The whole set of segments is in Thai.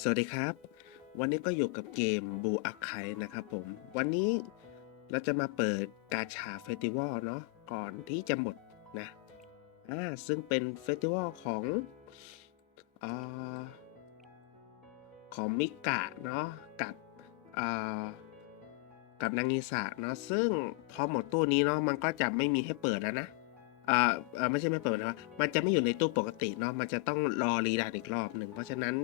สวัสดีครับ วันนี้ก็อยู่กับเกมบูอาคายนะครับผม วันนี้เราจะมาเปิดกาชาเฟสติวัลเนาะก่อนที่จะหมดนะอ่าซึ่งเป็นเฟสติวัลของอ่าของมิกะเนาะกับอ่ากับนางงิสะเนาะซึ่งพอหมดตู้นี้เนาะมันก็จะไม่มีให้เปิดแล้วนะอ่าไม่ใช่ไม่เปิดนะว่ามันจะไม่อยู่ในตู้ปกติเนาะมันจะต้องรอรีดันอีกรอบหนึ่งเพราะฉะนั้น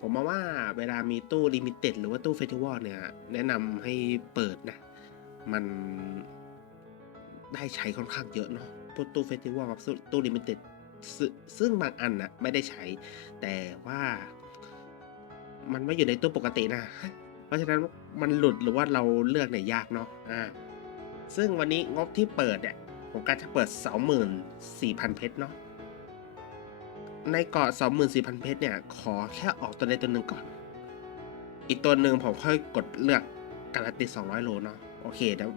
ผมมองว่าเวลามีตู้ลิมิเต็ดหรือว่าตู้เฟสติวัลเนี่ย แนะนำให้เปิดนะ มันได้ใช้ค่อนข้างเยอะเนาะพวกตู้เฟสติวัลกับตู้ลิมิเต็ดซึ่งบางอันนะไม่ได้ใช้ แต่ว่ามันไม่อยู่ในตู้ปกตินะ เพราะฉะนั้นมันหลุดหรือว่าเราเลือกเนี่ยยากเนาะอ่าซึ่งวันนี้งบที่เปิดเนี่ยผมก็จะเปิด 24,000 เพชรเนาะ ในเกาะ24,000 เพชรเนี่ย ขอแค่ออกตัวใดตัวหนึ่งก่อน อีกตัวหนึ่งผมค่อยกดเลือกการันตี200 โลเนาะ โอเคเดี๋ยว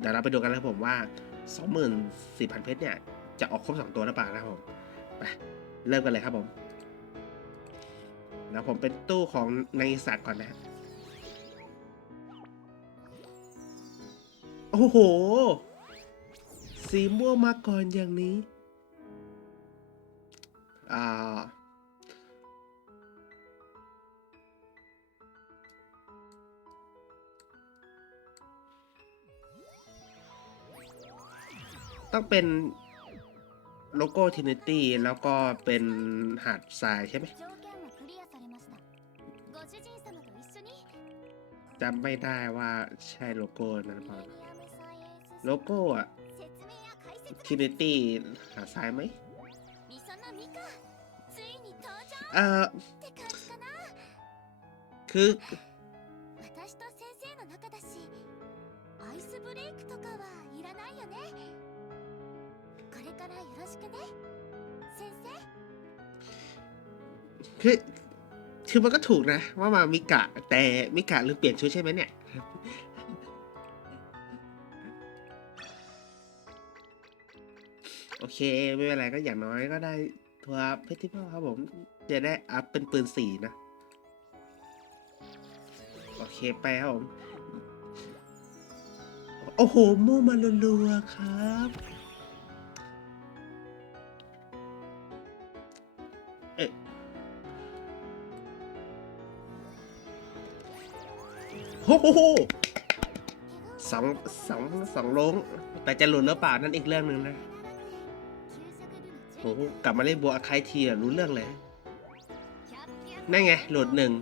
เดี๋ยวเราไปดูกันนะครับผมว่า 24,000 เพชรเนี่ย จะออกครบ 2 ตัวหรือเปล่านะครับผม ไป เริ่มกันเลยครับผม แล้วผมเป็นตู้ของในสัตว์ก่อนนะ โอ้โห สีม่วงมาก่อนอย่างนี้ ต้องเป็นโลโก้ทินิตี้แล้วก็เป็นหาดทรายใช่ไหมจำไม่ได้ว่าใช่โลโก้นั้นเปล่าโลโก้อะทินิตี้หาดทรายไหม อ่คือคือคือมันก็ถูกนะ ว่ามามิกะ แต่มิกะหรือเปลี่ยนชุดใช่ไหมเนี่ยโอเค ไม่เป็นไรก็อย่างน้อยก็ได้ ทัวเพชรทิพย์ครับผมจะได้อัพเป็นปืนสีนะ โอเคไปครับผม โอ้โหมู่มาลัวๆครับเอ๊ะโอ้โหสองสองสองลงแต่จะหลุดหรือเปล่านั่นอีกเรื่องหนึ่งนะ โอ้โหกลับมาเล่นบัวอาคายทีรู้เรื่องเลย นั่นไง โหลดหนึ่ง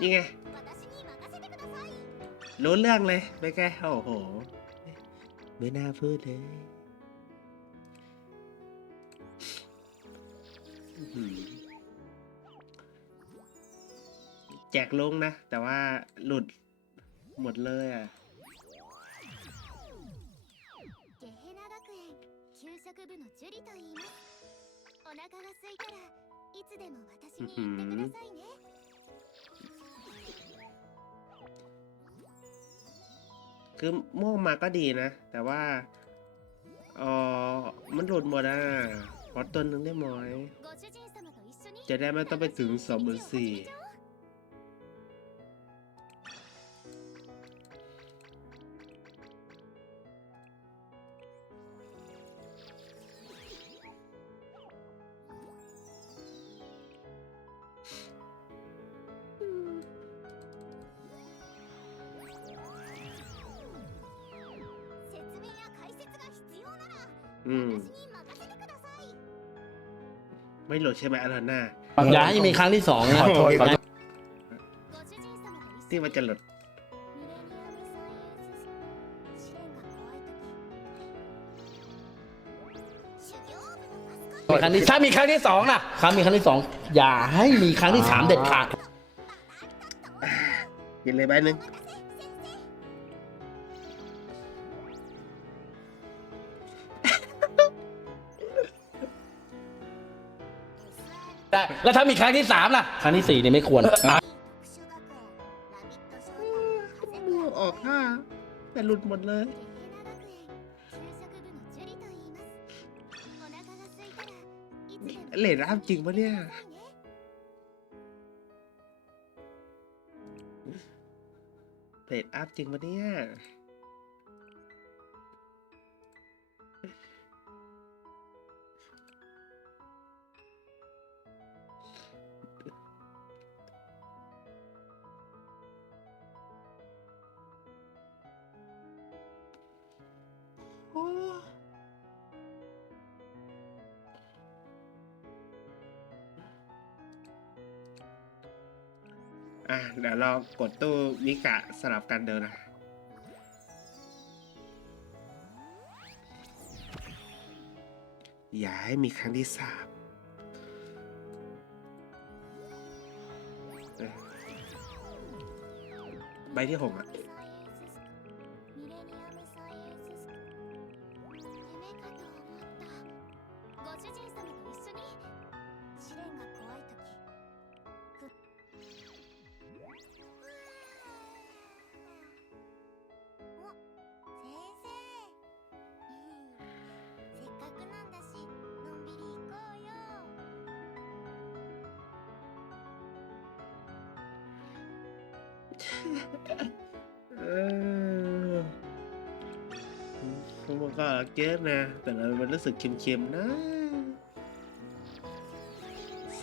นี่ไง รู้เรื่องเลยไม่แกโอ้โห ไม่น่าพูดเลยแจกลงนะ แต่ว่าหลุดหมดเลยอะ 給食部のジュリと言いますお腹が空いたらいつでも私に言ってくださいね คือม่วงมาก็ดีนะ แต่ว่าเออมันหลุดหมดอ่ะขอตัวหนึ่งได้ไหม ご主人様と一緒に จะได้ไม่ต้องไปถึงสองหมื่นสี่ ไม่โหลดใช่ไหมอาราน่าอย่าให้มีครั้งที่สองนะที่มันจะหลดถ้ามีครั้งที่สองนะครั้งมีครั้งที่สองอย่าให้มีครั้งที่สามเด็ดขาดกินเลยใบหนึ่ง แล้วถ้ามีครั้งที่สามล่ะ ครั้งที่สี่เนี่ยไม่ควร มืออกห้าแต่หลุดหมดเลย เลดรับจริงปะเนี่ย เลดอับจริงปะเนี่ย อะเดี๋ยวเรากดตู้มิกะสลับกันเดินนะอย่าให้มีครั้งที่สามใบที่หกอะ เยอะนะ แต่มันรู้สึกเค็มๆนะ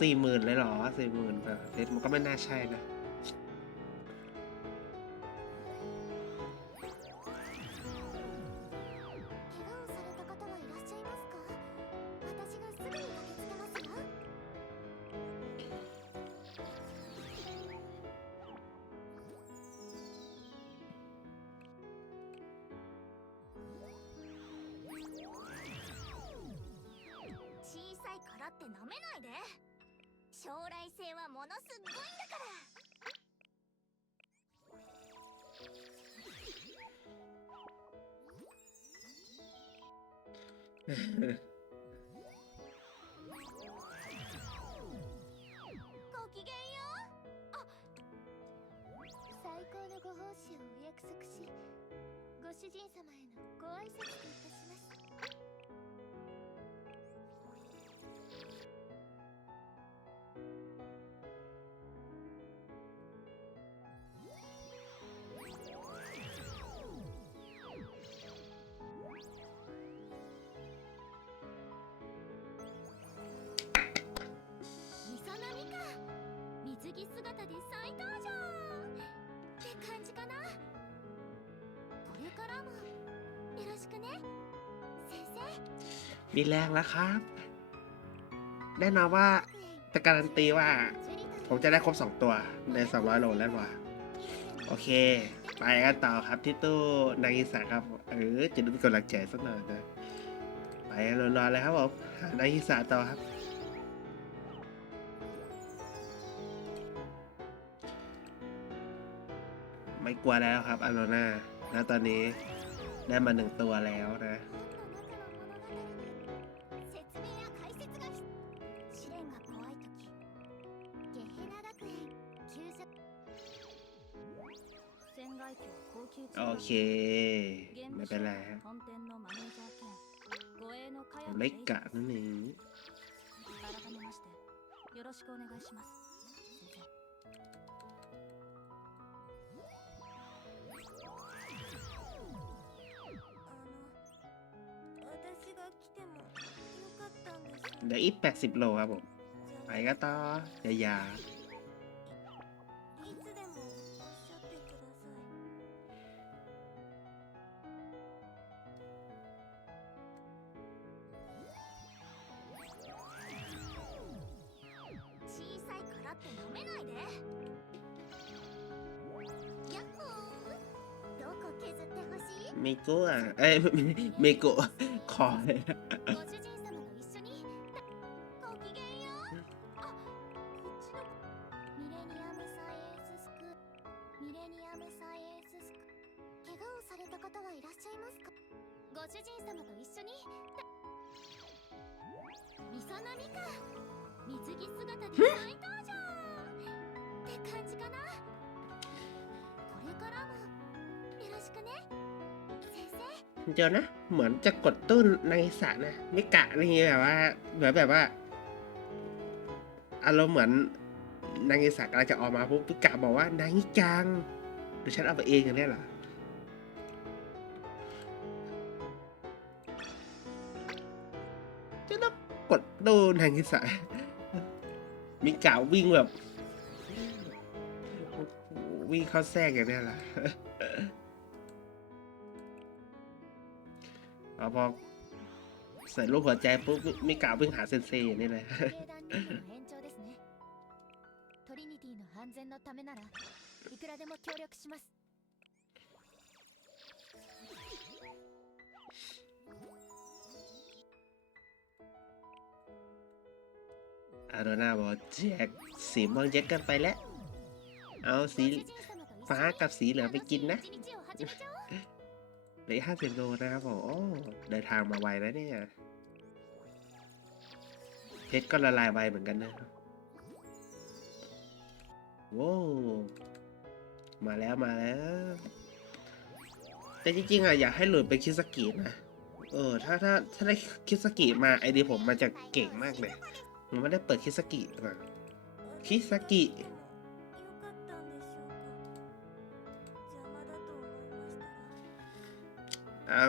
สี่หมื่นเลยเหรอสี่หมื่นแบบเพชรมันก็ไม่น่าใช่นะ ごきげんよ。うあ最高のご奉仕をお約束しご主人様へのご挨拶といたし มีแรงแล้วครับ แน่นอนว่าจะการันตีว่า ผมจะได้ครบสองตัวใน 200 โลแล้วว่ะโอเค ไปกันต่อครับที่ตู้นางอีสานครับ เออจะดูกำลังใจสักหน่อยนะ ไปรอๆเลยครับผมหานางอีสานต่อครับไม่กลัวแล้วครับอาโรนาแล้วตอนนี้ ได้มาหนึ่งตัวแล้วนะ 説明や解説がひ試練が怖い時ゲヘナ学園給食船外機を高級 โอเค ไม่เป็นไรฮะ 本店のマネージャー兼護衛の茅野 ไม่ 英二 กะนั่นเอง 改めましてよろしくお願いします เดี๋ยวอีก 80 โลครับผม ไปก็ต่อยายาเมโกะเอ้ยเมโกะคอเลยนะ ミサナミか水着姿で再登場って感じかなこれからもよろしくね先生 เดี๋ยวนะ เหมือนจะกดตู้ในสระนะมิกะนี่แบบว่าแบบแบบว่า อารมณ์เหมือนนางอิสากำลังจะออกมาปุ๊บพิกาบอกว่านางอิจังเดี๋ยวฉันเอาไปเองอย่างนี้เหรอ กดดูนางอิสามิกาวิ่งแบบ วิ่งเข้าแทรกอย่างนี้เหรอ เอาพอใส่รูปหัวใจปุ๊บมิกาวิ่งหาเซนเซอย่างนี้เลย 警団任務の延長ですねトリニティの安全のためならいくらでも協力します อาโดนาบอกแจกสีม่วงแยอะกันไปแล้ว เอาสีฟ้ากับสีเหลืองไปกินนะเหลือห้าสิบโลนะครับผมโอ้เดินทางมาไวแล้วเนี่ย เพชรก็ละลายไวเหมือนกันนะว้ามาแล้วมาแล้ว แต่จริงๆอะอยากให้หลุดไปคิสกินะ เออ ถ้าถ้าถ้าได้คิสกิมาไอเดียผมมันจะเก่งมากเลย ผมไม่ได้เปิดคิสกิมาคิสกิอ่า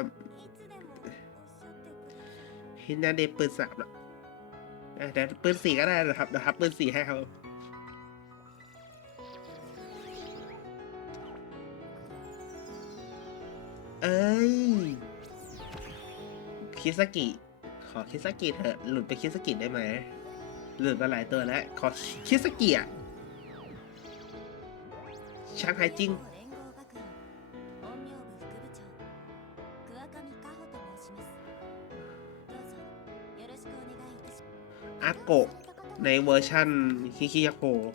ฮินาเดปืนสามละอ่เดี๋ยวปืนสี่ก็ได้นะครับเดี๋ยวครับปืนสี่ให้เขาเอ้ย คิสกิ ขอคิสกิเถอะ หลุดไปคิสกิได้ไหม หลุดมาหลายตัวแล้ว ขอคิสกิอะช่างไฮจริงอาโกะในเวอร์ชั่นคิคิยาโกะ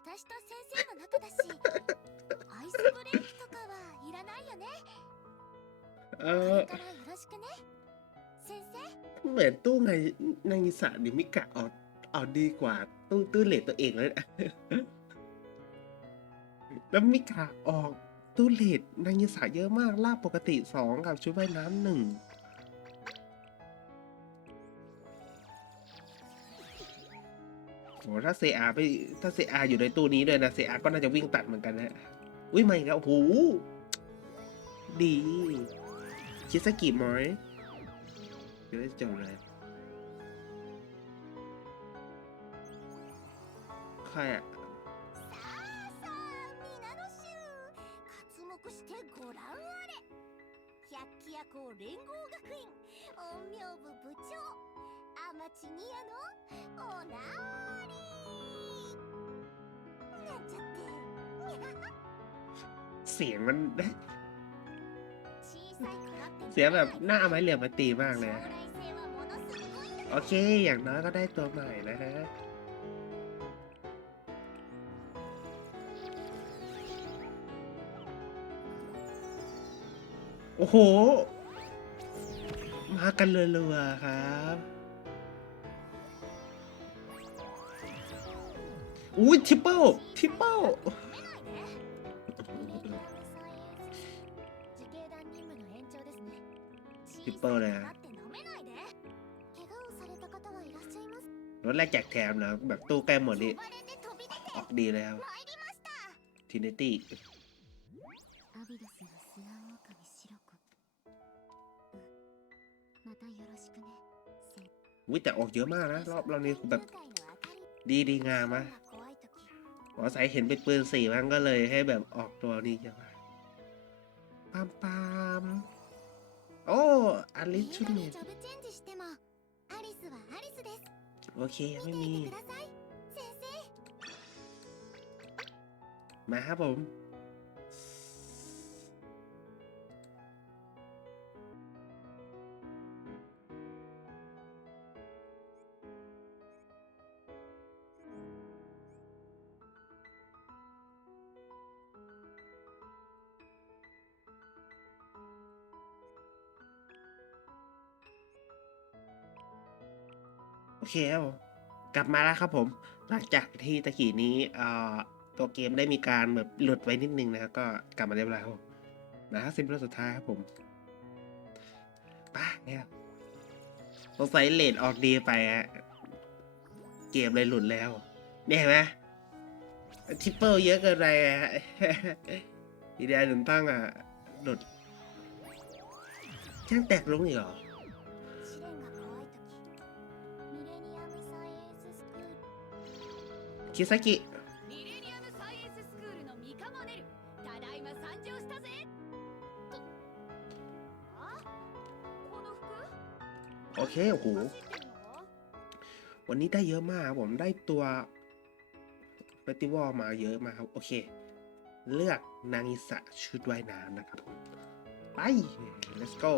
私と先生の仲だしアイスブレイクとかはいらないよね เอ こ อ れからよろしくね先生 เหมือนตู้ไงนางยิสานิมิกะออกออกดีกว่าตู้ตู้เลทตัวเองเลยนะ แล้วมิกะออกตู้เลทนางยิสาเยอะมากลาบปกติสองกับชุดว่ายน้ำหนึ่ง โหถ้าเซอาไปถ้าเซอาอยู่ในตู้นี้ด้วยนะเซอาก็น่าจะวิ่งตัดเหมือนกันนะอุ้ยไม่ครับโอ้โหดี คิสกิมอยเดี๋ยวจะจบเลยใครอ่ะ さあさあ皆の衆刮目してご覧あれ百鬼夜行連合学院陰陽部部長 아마치니아노 오나리 난 잡대 เสียงมัน เสียงแบบหน้าไม้เหลี่ยมมาตีมากเลยโอเค อย่างน้อยก็ได้ตัวใหม่นะฮะ โอ้โห มากันเรือๆครับ อุ้ยทิปเปิลทิปเปิลทิปเปิลเลยรถแรกแจกแถมนะแบบตู้แกล้หมดนี่ออกดีแล้วทินิตี้วิแต่ออกเยอะมากนะ รอบเรานี้แบบดีดีงามนะ หมอสายเห็นเป็นปืนสี่มั้งก็เลยให้แบบออกตัวนี้จังปามปามโอ้อลิสชุดนี้โอเคไม่มี มาครับผม โอเคครับกลับมาแล้วครับผม หลังจากที่ตะกี้นี้เอ่อตัวเกมได้มีการแบบหลุดไว้นิดนึงนะครับก็กลับมาเรียบร้อยครับผมนะสิบรอบสุดท้ายครับผมป้าเนี่ยสงสัยเลดออกดีไปฮะเกมเลยหลุดแล้ว เนี่ยเห็นไหมทิปเปิลเยอะเกินไปอะฮะทีเดียวถึงตั้งอะหลุดช่างแตกลงอีกเหรอ กิโอเค โอ้โห วันนี้ได้เยอะมากผมได้ตัวเฟติวัลมาเยอะมาครับ โอเค เลือกนางิสะชุดว่ายน้ำนะครับผม ไป let's go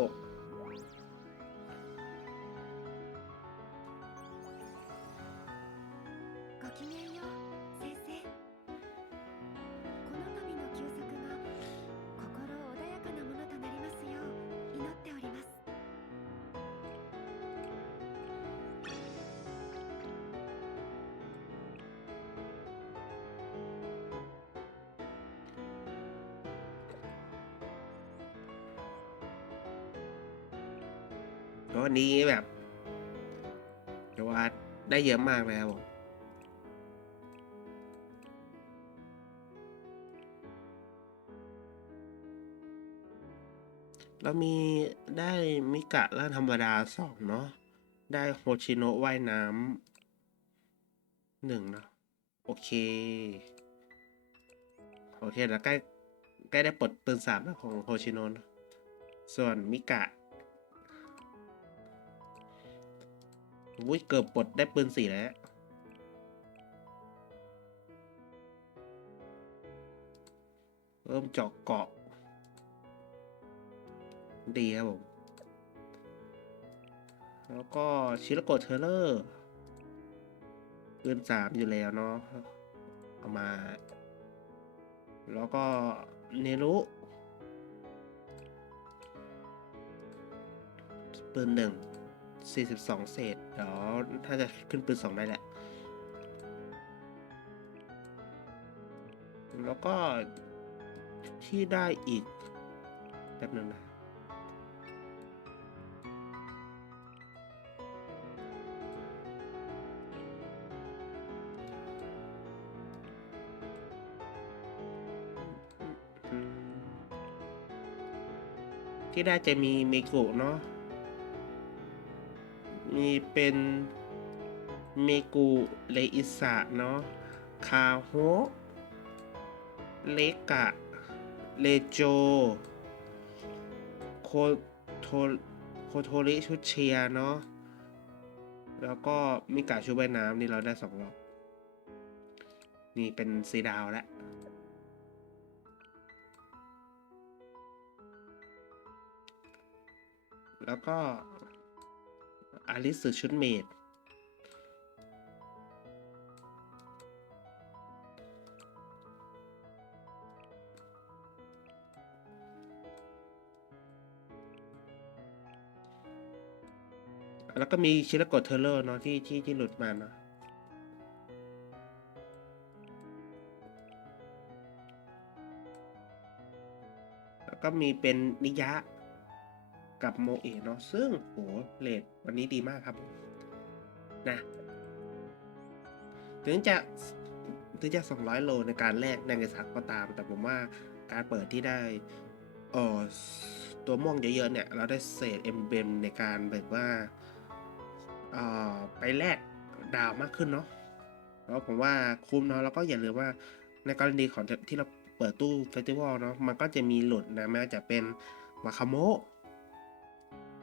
วันนี้แบบเรียกว่าได้เยอะมากเลยครับผมเรามีได้มิกะและธรรมดาสองเนาะ ได้โฮชิโนะว่ายน้ำหนึ่งเนาะ โอเค โอเค แล้วใกล้ ใกล้ได้ปลดปืนสามแล้วของโฮชิโนะส่วนมิกะ วุ้ยเกือบปลดได้ปืนสี่แล้วเริ่มเจาะเกาะ ดีครับผม แล้วก็ชิโรโกเทเลอร์ปืนสามอยู่แล้วเนาะเอามา แล้วก็เนรุปืนหนึ่ง 42 เศษเดี๋ยวถ้าจะขึ้นปืนสองได้แหละ แล้วก็ที่ได้อีกแป๊บหนึงนะที่ได้จะมีเมโกะเนาะ มีเป็นเมกุเลอิสะเนาะ คาโฮเลกะ เลโจ โคโทโคโทริชุดเชียเนาะ แล้วก็มิกะชุดว่ายน้ำนี่เราได้สองรอบ นี่เป็นสีดาวแล้วแล้วก็ อาริสชุดเมดแล้วก็มีชิรโกเทเลอร์เนาะที่ที่ที่หลุดมาเนาะแล้วก็มีเป็นนิยะ กับโมเอเนาะซึ่งโหเลทวันนี้ดีมากครับนะถึงจะถึงจะ 200 โลในการแลกในเงินสักก็ตาม แต่ผมว่าการเปิดที่ได้เออตัวม่วงเยอะๆเนี่ย เราได้เศษเอ็มเบมในการแบบว่าเอ่อไปแลกดาวมากขึ้นเนาะแล้วผมว่าคุ้มเนาะแล้วก็อย่าลืมว่าในกรณีของที่เราเปิดตู้เฟสติวัลเนาะมันก็จะมีหลุดนะแม้จะเป็นวาคาโม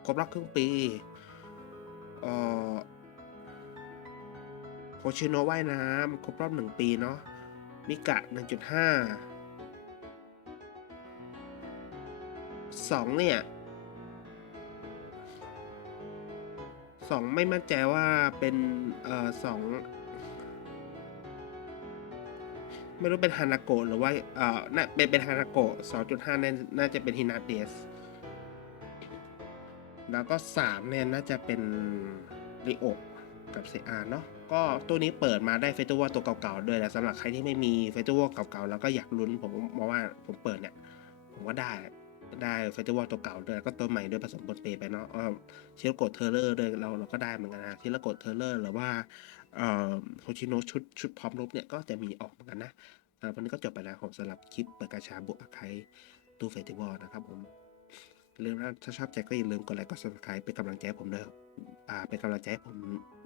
ครบรอบครึ่งปีเออโคชิโนะว่ายน้ำครบรอบหนึ่งปีเนาะมิกะหนึ่งจุดห้าสองเนี่ยสองไม่มั่นใจว่าเป็นเอ่อสองไม่รู้เป็นฮานาโกะหรือว่าเอ่อน่าเป็นเป็นฮานาโกะสองจุดห้าน่าจะเป็นฮินาเดส แล้วก็สามเนี่ย น่าจะเป็นริโอกับเซอาเนาะก็ตัวนี้เปิดมาได้เฟสติวัลตัวเก่าๆด้วยแหละสำหรับใครที่ไม่มีเฟสติวัลเก่าๆ แล้วก็อยากลุ้นผมมองว่าผมเปิดเนี่ย ผมก็ได้ได้เฟสติวัลตัวเก่าด้วยแล้วก็ตัวใหม่ด้วยผสมบนเปไปเนาะเชิโรโกะเทเลอร์ด้วยเราเราก็ได้เหมือนกันนะชิโรโกะเทเลอร์หรือว่าโฮชิโนชุดชุดพร้อมรบเนี่ยก็จะมีออกเหมือนกันนะสำหรับวันนี้ก็จบไปแล้วผมสำหรับคลิปเปิดกาชาบุกอาไคตู้เฟสติวัลนะครับผม ลืมนะถ้าชอบใจก็อย่าลืมกดไลค์กด subscribe เป็นกำลังใจผมด้วยอ่าเป็นกำลังใจให้ผม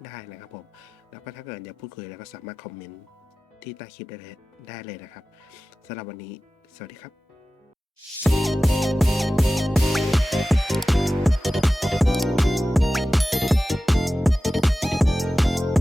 ได้นะครับผม แล้วก็ถ้าเกิดอยากพูดคุยแล้วก็สามารถคอมเมนต์ที่ใต้คลิปได้เลยได้เลยนะครับสำหรับวันนี้ สวัสดีครับ